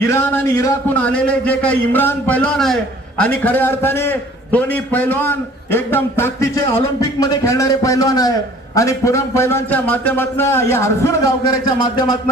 Iran आणि इराकहून आलेले जे काही इम्रान पैलवान आहे आणि खऱ्या अर्थाने दोन्ही पैलवान एकदम ताकदीचे ऑलिम्पिक मध्ये खेळणारे पैलवान आहे आणि पूनम पैलवानच्या माध्यमातून या हर्सुल गावकऱ्याच्या माध्यमातून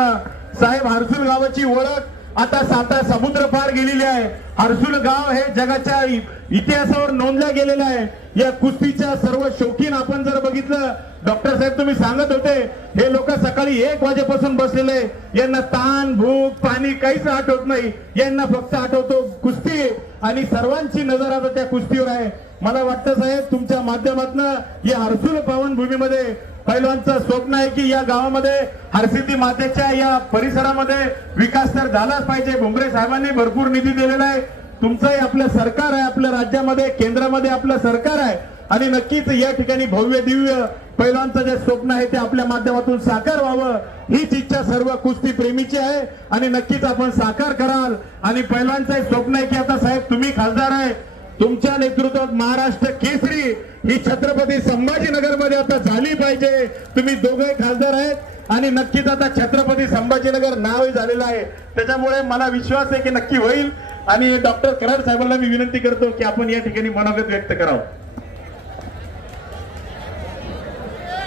साहेब हर्सुल गावाची ओळख आता साता समुद्र पार गेलेली आहे। हर्सुल गाव हे जगाच्या इतिहासावर नोंदलं गेलेलं आहे। या कुस्तीच्या सर्व शौकीन आपण जर बघितलं डॉक्टर साहेब तुम्ही सांगत होते हे लोक सकाळी 1 वाजेपासून बसलेले, यांना ताण भूक पाणी काहीच आठवत नाही, यांना फक्त आठवतो कुस्ती आणि सर्वांची नजर आता त्या कुस्तीवर आहे। मला वाटतं साहेब तुमच्या माध्यमातून या हर्सुल पावनभूमीमध्ये पैलवानचं स्वप्न आहे की या गावामध्ये हरसिद्धी मातेच्या या परिसरामध्ये विकास तर झालाच पाहिजे। भुमरे साहेबांनी भरपूर निधी दिलेला आहे, तुमचंही आपलं सरकार आहे, आपल्या राज्यामध्ये केंद्रामध्ये आपलं सरकार आहे आणि नक्कीच या ठिकाणी भव्य दिव्य पैलवानचं जे स्वप्न आहे ते आपल्या माध्यमातून साकार व्हावं हीच इच्छा सर्व कुस्ती प्रेमीची आहे आणि नक्कीच आपण साकार कराल। आणि पैलवानचं स्वप्न आहे की आता साहेब तुम्ही खासदार आहे, तुमच्या नेतृत्वात महाराष्ट्र केसरी ही छत्रपती संभाजीनगरमध्ये आता झाली पाहिजे। तुम्ही दोघे खासदार आहेत आणि नक्कीच आता छत्रपती संभाजीनगर नावही झालेलं आहे, त्याच्यामुळे मला विश्वास आहे की नक्की होईल। आणि डॉक्टर कराड साहेबांना मी विनंती करतो की आपण या ठिकाणी मनोगत व्यक्त करावं।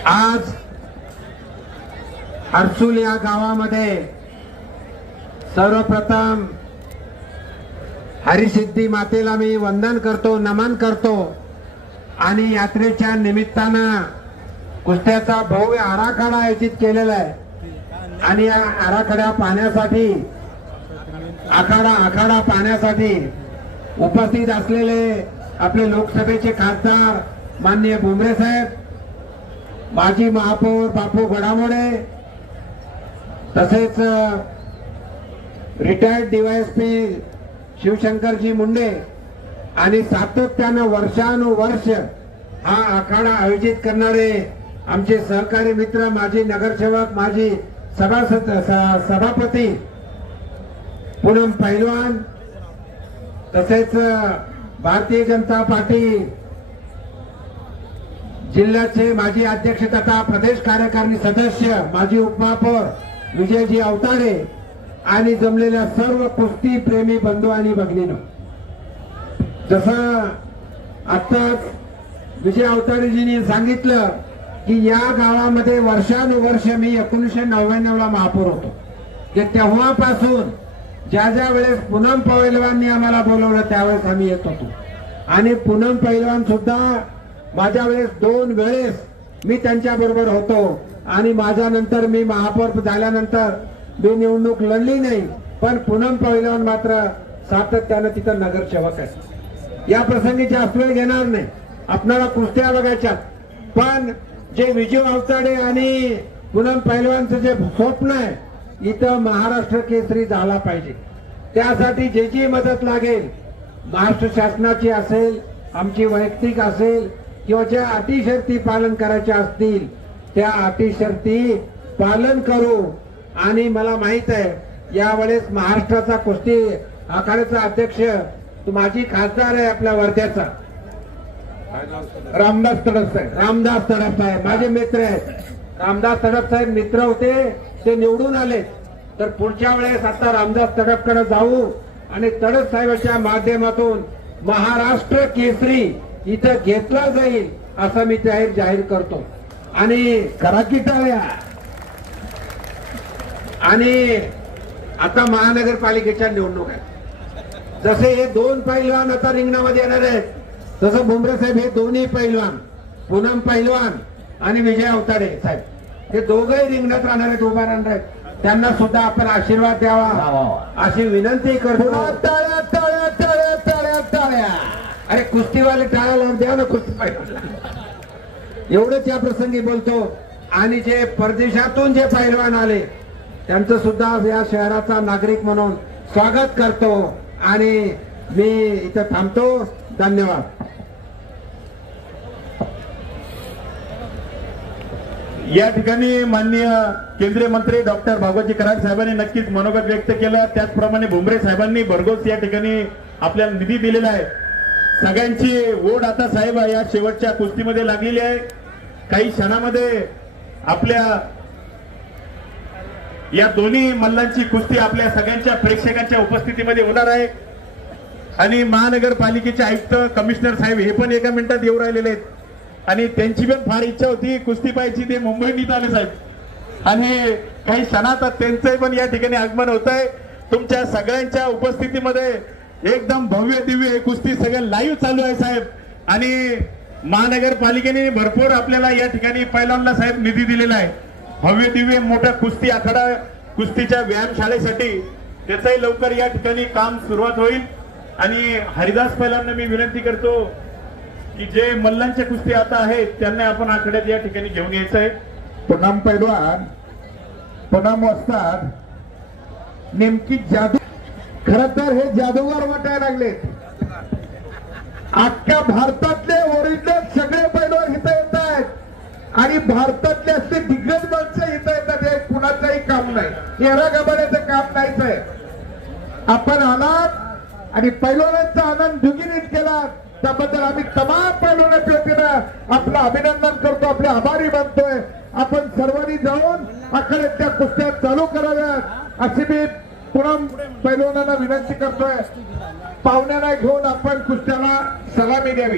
आज हर्सुल या गावामध्ये सर्वप्रथम हरिसिद्धी मातेला मी वंदन करतो, नमन करतो आणि यात्रेच्या निमित्तानं कुस्त्याचा भव्य आराखडा आयोजित केलेला आहे आणि या आराखड्या पाहण्यासाठी आखाडा पाहण्यासाठी उपस्थित असलेले आपले लोकसभेचे खासदार माननीय भुमरे साहेब, माजी महापौर बापू घडामोडे, तसेच रिटायर्ड डीवायएसपी शिवशंकरजी मुंडे आणि सातत्यानं वर्षानुवर्ष हा आखाडा आयोजित करणारे आमचे सहकारी मित्र माजी नगरसेवक माजी सभापती पूनम पैलवान, तसेच भारतीय जनता पार्टी जिल्ह्याचे माजी अध्यक्ष तथा प्रदेश कार्यकारिणी सदस्य माजी उपमहापौर विजयजी अवताडे आणि जमलेल्या सर्व कुस्ती प्रेमी बंधू आणि भगिनींनो, जसं आत्ताच विजय अवताडेजींनी सांगितलं की या गावामध्ये वर्षानुवर्ष मी 1999 ला महापौर होतो, की तेव्हापासून ज्या ज्या वेळेस पूनम पैलवाननी आम्हाला बोलवलं त्यावेळेस आम्ही येत होतो आणि पूनम पैलवान सुद्धा माझ्या वेळेस 2 वेळेस मी त्यांच्या बरोबर होतो आणि माझ्या नंतर मी महापौर झाल्यानंतर मी निवडणूक लढली नाही, पण पूनम पैलवान मात्र सातत्यानं तिथं नगरसेवक आहे। या प्रसंगी जास्त वेळ घेणार नाही, आपल्याला कुस्त्या बघायच्या, पण जे विजय अवताडे आणि पूनम पैलवानचं जे स्वप्न आहे इथं महाराष्ट्र केसरी झाला पाहिजे, त्यासाठी जे जी मदत लागेल महाराष्ट्र शासनाची असेल, आमची वैयक्तिक असेल किंवा ज्या अटी शर्ती पालन करायच्या असतील त्या अटी शर्ती पालन करू। आणि मला माहित आहे यावेळेस महाराष्ट्राचा कुस्ती आखाड्याचा अध्यक्ष माझी खासदार आहे आपल्या वर्ध्याचा रामदास तडप साहेब माझे मित्र आहेत। रामदास तडप साहेब मित्र होते, ते निवडून आले, तर पुढच्या वेळेस आता रामदास तडपकडे जाऊ आणि तडप साहेबांच्या माध्यमातून महाराष्ट्र केसरी इथं घेतला जाईल असं मी जाहीर करतो। आणि करा की टाळ्या। आणि आता महानगरपालिकेच्या निवडणूक आहेत, जसे हे 2 पैलवान आता रिंगणामध्ये येणार आहेत, तसं भुमरे साहेब हे दोन्ही पैलवान पूनम पैलवान आणि विजय अवताडे साहेब हे दोघंही रिंगणात राहणार आहेत, उभा राहणार आहेत, त्यांना सुद्धा आपण आशीर्वाद द्यावा अशी विनंती करतो। टाळ्या टाळ्या टाळ्या टाळ्या टाळ्या। अरे कुस्तीवाले टाळ्या लावून द्या ना कुस्ती पैलवानला, एवढंच या प्रसंगी बोलतो। आणि जे परदेशातून जे पैलवान आले त्यांचं सुद्धा या शहराचा नागरिक म्हणून स्वागत करतो आणि मी इथं थांबतो। धन्यवाद। या ठिकाणी माननीय केंद्रीय मंत्री डॉक्टर भागवतजी कराड साहेबांनी नक्कीच मनोगत व्यक्त केलं, त्याचप्रमाणे भुमरे साहेबांनी भरघोस या ठिकाणी आपल्याला निधी दिलेला आहे। सगळ्यांची ओढ आता साहेब या शेवटच्या कुस्तीमध्ये लागलेली आहे। काही क्षणामध्ये आपल्या या दोन्ही मल्लांची कुस्ती आपल्या सगळ्यांच्या प्रेक्षकांच्या उपस्थितीमध्ये होणार आहे. आणि महानगरपालिकेचे आयुक्त कमिशनर साहेब हे पण एका मिनिटात येऊ राहिलेले आहेत आणि त्यांची पण फार इच्छा होती कुस्ती पाहायची. ते मुंबईत आले साहेब आणि काही क्षणात त्यांचंही पण या ठिकाणी आगमन होत आहे. तुमच्या सगळ्यांच्या उपस्थितीमध्ये एकदम भव्य दिव्य कुस्ती सगळं लाईव्ह चालू आहे साहेब. आणि महानगरपालिकेने भरपूर आपल्याला या ठिकाणी पैलवानला साहेब निधी दिलेला आहे. भव्य दिव्य मोठा कुस्ती आखाडा कुस्तीच्या व्यायामशाळेसाठी त्याचंही लवकर या ठिकाणी काम सुरुवात होईल. आणि हरिदास पैलवानना मी विनंती करतो की जे मल्लांच्या कुस्ती आता आहेत त्यांना आपण आखाड्यात या ठिकाणी घेऊन यायचं आहे. पुनम पैलवान पुनम वस्ताद नेमकी जादू, खर तर हे जादूगार वाटायला लागलेत. अख्ख्या भारतातले ओरिजिनल सगळे पैलवान इथं येत आहेत आणि भारतातले असले दिग्गज माणसं इथं येतात. हे कुणाचंही काम नाही, येरा गबाड्याचं काम नाहीच आहे. आपण आलात आणि पैलवानांचा आनंद दुगिनीत केला त्याबद्दल आम्ही तमाम पैलवानाच्या वतीनं आपलं अभिनंदन करतो, आपले आभारी मानतोय. आपण सर्वांनी जाऊन आखाड्यातल्या कुस्त्या चालू कराव्यात अशी मी पुन्हा पैलवानांना विनंती करतोय. पाहुण्यांना घेऊन आपण कुस्त्याला सलामी द्यावी.